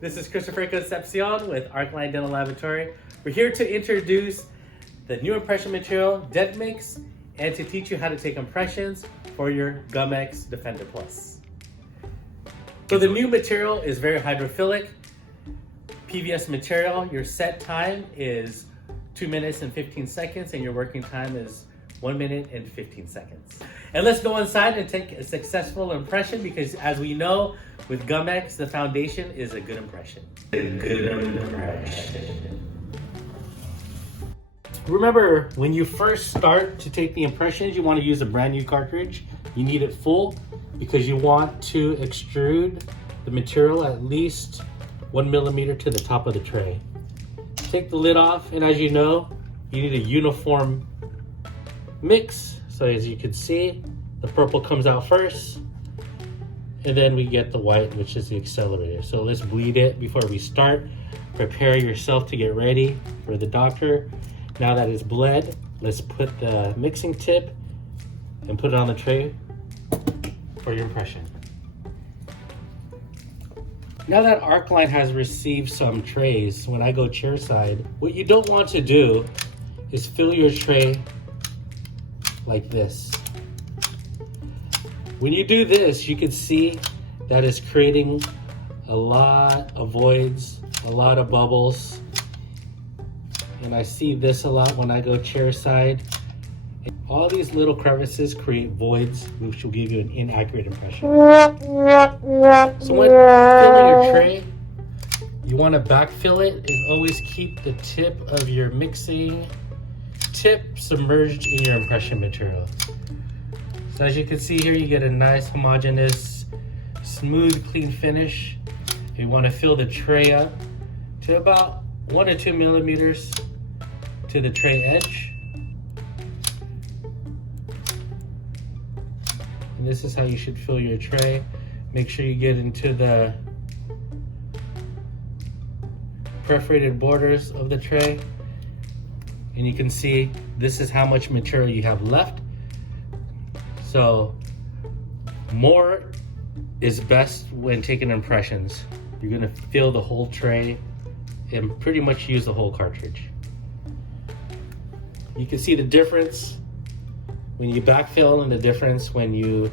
This is Christopher Concepcion with Arcline Dental Laboratory. We're here to introduce the new impression material, DentMix, and to teach you how to take impressions for your GumX Defender Plus. So the new material is very hydrophilic, PVS material. Your set time is 2 minutes and 15 seconds, and your working time is 1 minute and 15 seconds. And let's go inside and take a successful impression, because as we know, with GumX, the foundation is a good impression. Remember, when you first start to take the impressions, you want to use a brand new cartridge. You need it full because you want to extrude the material at least 1 millimeter to the top of the tray. Take the lid off, and as you know, you need a uniform mix. So as you can see, the purple comes out first, and then we get the white, which is the accelerator. So let's bleed it before we start. Prepare yourself to get ready for the doctor. Now that it's bled, let's put the mixing tip and put it on the tray for your impression. Now that Arcline has received some trays, when I go chairside, what you don't want to do is fill your tray like this. When you do this, you can see that it's creating a lot of voids, a lot of bubbles. And I see this a lot when I go chairside. All these little crevices create voids, which will give you an inaccurate impression. So when filling your tray, you want to backfill it and always keep the tip of your mixing tip submerged in your impression material. So as you can see here, you get a nice homogeneous, smooth, clean finish. You want to fill the tray up to about 1 to 2 millimeters to the tray edge. And this is how you should fill your tray. Make sure you get into the perforated borders of the tray. And you can see this is how much material you have left. So more is best when taking impressions. You're gonna fill the whole tray and pretty much use the whole cartridge. You can see the difference when you backfill and the difference when you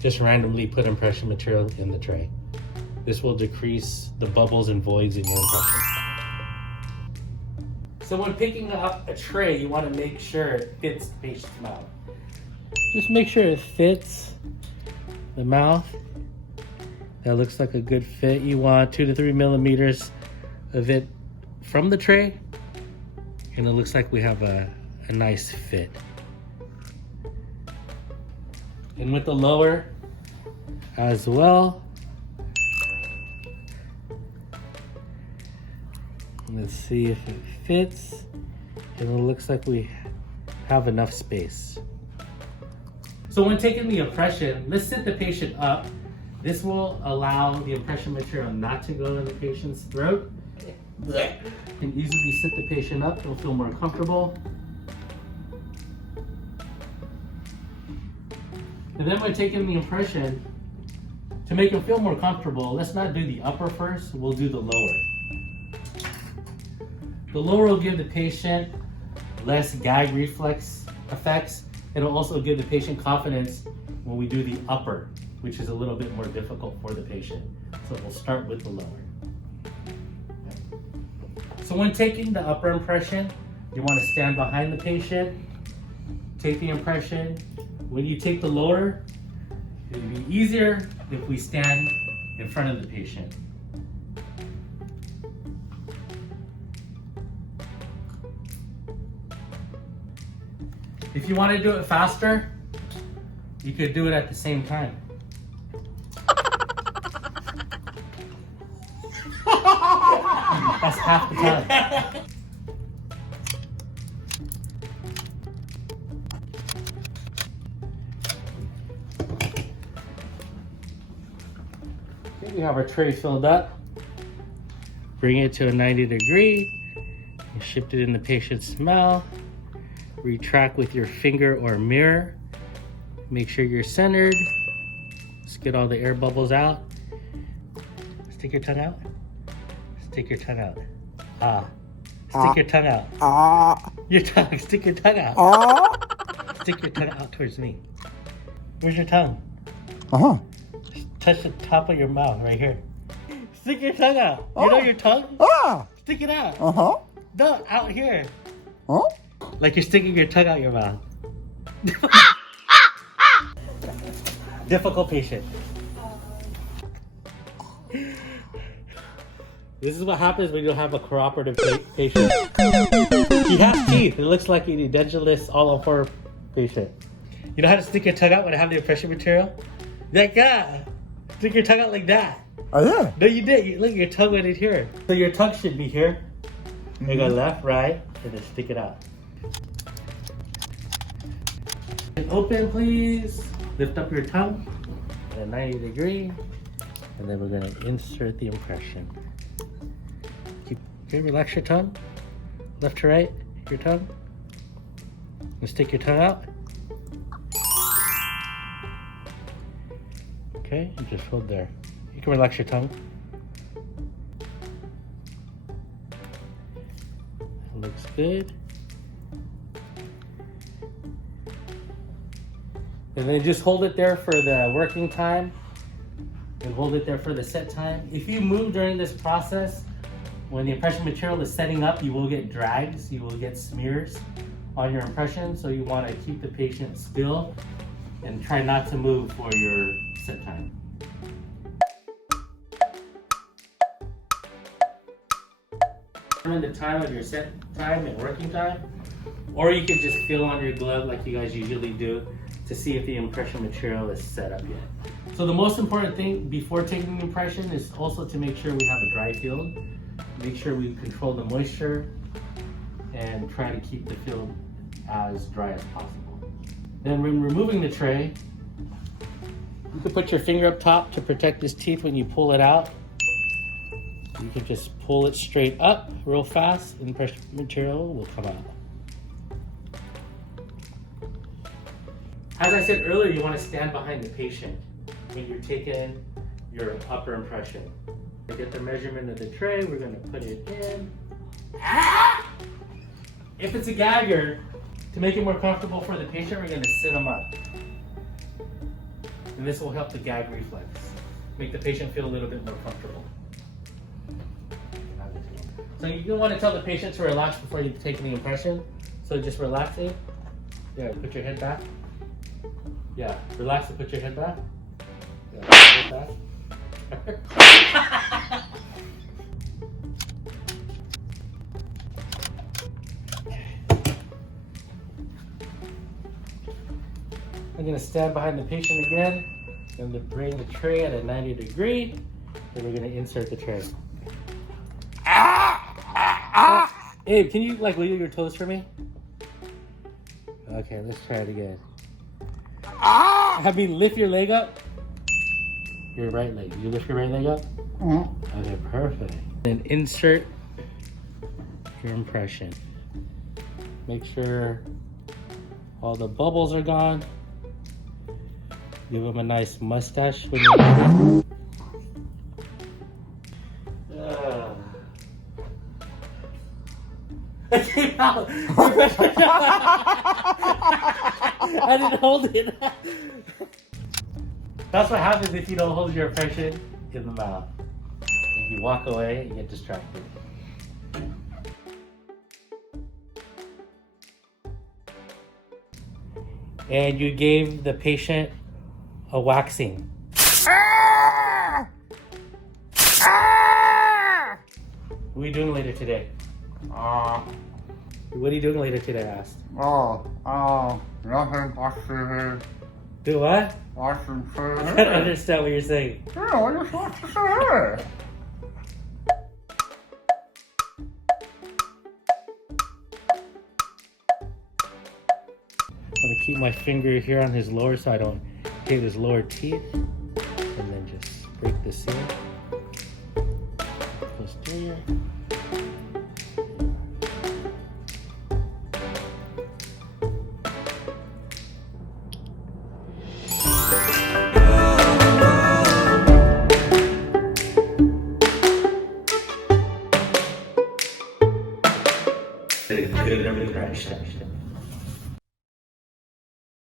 just randomly put impression material in the tray. This will decrease the bubbles and voids in your impression. So when picking up a tray, you want to make sure it fits the patient's mouth. Just make sure it fits the mouth. That looks like a good fit. You want 2 to 3 millimeters of it from the tray, and it looks like we have a nice fit. And with the lower as well. Let's see if it fits, and it looks like we have enough space. So when taking the impression, let's sit the patient up. This will allow the impression material not to go in the patient's throat. You can easily sit the patient up, they'll feel more comfortable. And then when taking the impression, to make them feel more comfortable, let's not do the upper first, we'll do the lower. The lower will give the patient less gag reflex effects. It'll also give the patient confidence when we do the upper, which is a little bit more difficult for the patient. So we'll start with the lower. So when taking the upper impression, you want to stand behind the patient, take the impression. When you take the lower, it'll be easier if we stand in front of the patient. If you want to do it faster, you could do it at the same time. That's half the time. Okay, we have our tray filled up. Bring it to a 90 degree. And shift it in the patient's mouth. Retract with your finger or mirror. Make sure you're centered. Let's get all the air bubbles out. Stick your tongue out. Stick your tongue out. Ah. Stick your tongue out. Your tongue. Stick your tongue out. Stick your tongue out towards me. Where's your tongue? Touch the top of your mouth right here. Stick your tongue out. You know your tongue? Stick it out. No, out here. Like you're sticking your tongue out your mouth. Difficult patient. This is what happens when you don't have a cooperative patient. He has teeth. It looks like an edentulous all on four patient. You know how to stick your tongue out when I have the impression material? Like that. Stick your tongue out like that. Oh yeah. No, you did. Look, your tongue went in here. So your tongue should be here. You go left, right, and then stick it out. And open, please. Lift up your tongue at a 90 degree. And then we're going to insert the impression. Okay, relax your tongue. Left to right, your tongue. And stick your tongue out. Okay, and just hold there. You can relax your tongue. That looks good. And then just hold it there for the working time. And hold it there for the set time. If you move during this process, when the impression material is setting up, you will get drags, you will get smears on your impression. So you want to keep the patient still and try not to move for your set time. Determine the time of your set time and working time, or you can just feel on your glove like you guys usually do to see if the impression material is set up yet. So the most important thing before taking the impression is also to make sure we have a dry field. Make sure we control the moisture and try to keep the field as dry as possible. Then when removing the tray, you can put your finger up top to protect his teeth when you pull it out. You can just pull it straight up real fast and the impression material will come out. As I said earlier, you want to stand behind the patient when you're taking your upper impression. To get the measurement of the tray, we're going to put it in. If it's a gagger, to make it more comfortable for the patient, we're going to sit them up. And this will help the gag reflex. Make the patient feel a little bit more comfortable. So you want to tell the patient to relax before you take the impression. So just relaxing. Yeah, put your head back. Yeah, relax and put your head back. Yeah, put your head back. I'm going to stand behind the patient again. I'm going to bring the tray at a 90 degree. And we're going to insert the tray. Abe, can you like wiggle your toes for me? Okay, let's try it again. Have me lift your leg up. Your right leg. You lift your right leg up? Okay, perfect. Then insert your impression. Make sure all the bubbles are gone. Give him a nice mustache when you're done. It came out. I didn't hold it. That's what happens if you don't hold your impression in the mouth. If you walk away, you get distracted. And you gave the patient a waxing. What are you doing later today? What are you doing later today, I asked? Nothing. Washing. Do what? Washing. I don't understand what you're saying. Yeah, what are you supposed to say? I'm gonna keep my finger here on his lower so I don't hit his lower teeth. And then just break the seal. Posterior. Good crash.